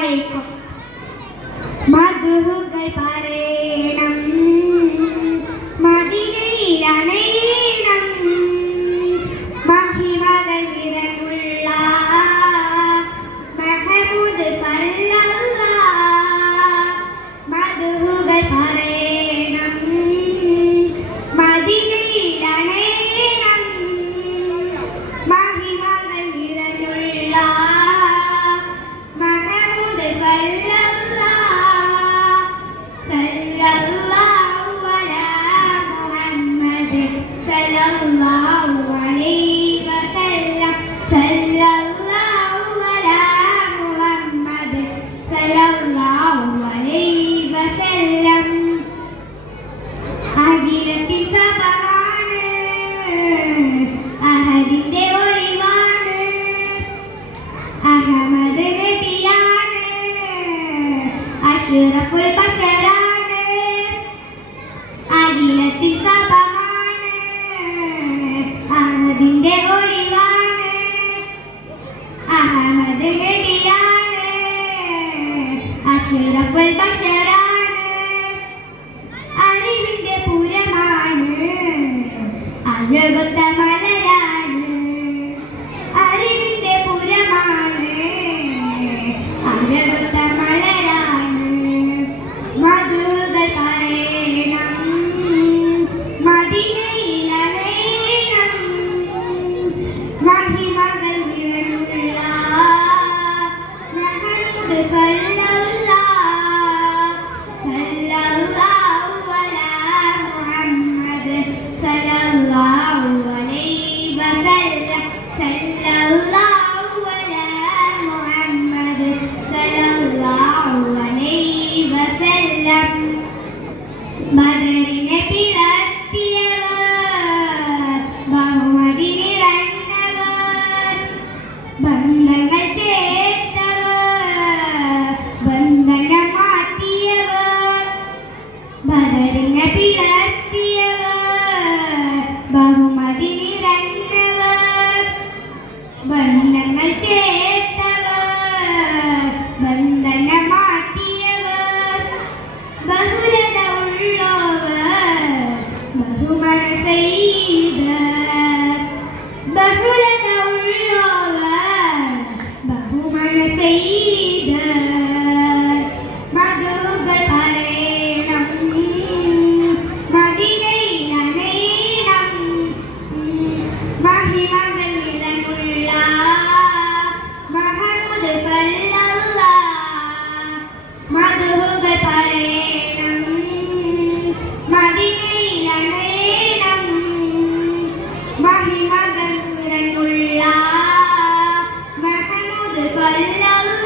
അലൈക്കും. മദ്ഹുകൾ പറയണം, മദീനയിൽ അണയണം, മഹിമകൾ നിറമുള്ള മുഹമ്മദ് സല്ലല്ലാഹ്. മദ്ഹുകൾ പറയണം, മദീനയിൽ അണയണം, മഹിമകൾ നിറമുള്ള മുഹമ്മദ് സല്ലല്ലാഹ്. സല്ലല്ലാഹു അലാ മുഹമ്മദ് സല്ലല്ലാഹു അലൈഹി വസല്ലം. സല്ലല്ലാഹു അലാ മുഹമ്മദ് സല്ലല്ലാഹു അലൈഹി വസല്ലം. അഖിലത്തിൻ സബമാണ്, അഹദിന്റെ ഒളിവാണ്, അഹമ്മദ് നബിയാണ്, അഷ്റഫുൽ ബശറാണ്. അഖിലത്തിൻ സബമാണ്, അഹദിന്റെ ഒളിവാണ്, അഹമ്മദ് നബിയാണ്, അഷ്റഫുൽ ബശറാണ്. അറിവിന്റെ പുരമാണ്, അഴകൊത്ത മലരാണ്. അറിവിന്റെ പുരമാണ്, അഴകൊത്ത മലരാണ്. മധുകൾ പറയണം, മദീനയിൽ അണയണം, മഹിമകൾ നിറമുള്ള മുഹമ്മദ് സല്ലല്ലാഹ്. സല്ലല്ലാഹു അലാ മുഹമ്മദ് സല്ലല്ലാഹു അലൈഹി വസല്ലം. സല്ലല്ലാഹു അലാ മുഹമ്മദ് സല്ലല്ലാഹു അലൈഹി വസല്ലം. ബദറിനെ പിളർത്തിയവർ, ബഹുമതി നിറഞ്ഞവർ, ബന്ധങ്ങൾ ചേർത്തവർ, ബന്ധങ്ങൾ മാറ്റിയവർ. ബദറിനെ പിളർത്തിയവർ, ബഹുമതി നിറഞ്ഞവർ, ബന്ധങ്ങൾ ചേർത്തവർ, ബന്ധങ്ങൾ മാറ്റിയവർ. ബഹുലത ഉള്ളവർ, ബഹുമനസെയ്തർ. ബഹുലത ഉള്ളവർ, ബഹുമനസെയ്തർ. മധുകൾ പറയണം, മദീനയിൽ അണയണം, മഹിമകൾ നിറമുള്ള മുഹമ്മദ് സല്ലല്ലാഹ്. മധുകൾ പറയണം, മദീനയിൽ അണയണം, മഹിമകൾ നിറമുള്ള മുഹമ്മദ് സല്ലല്ലാഹ്.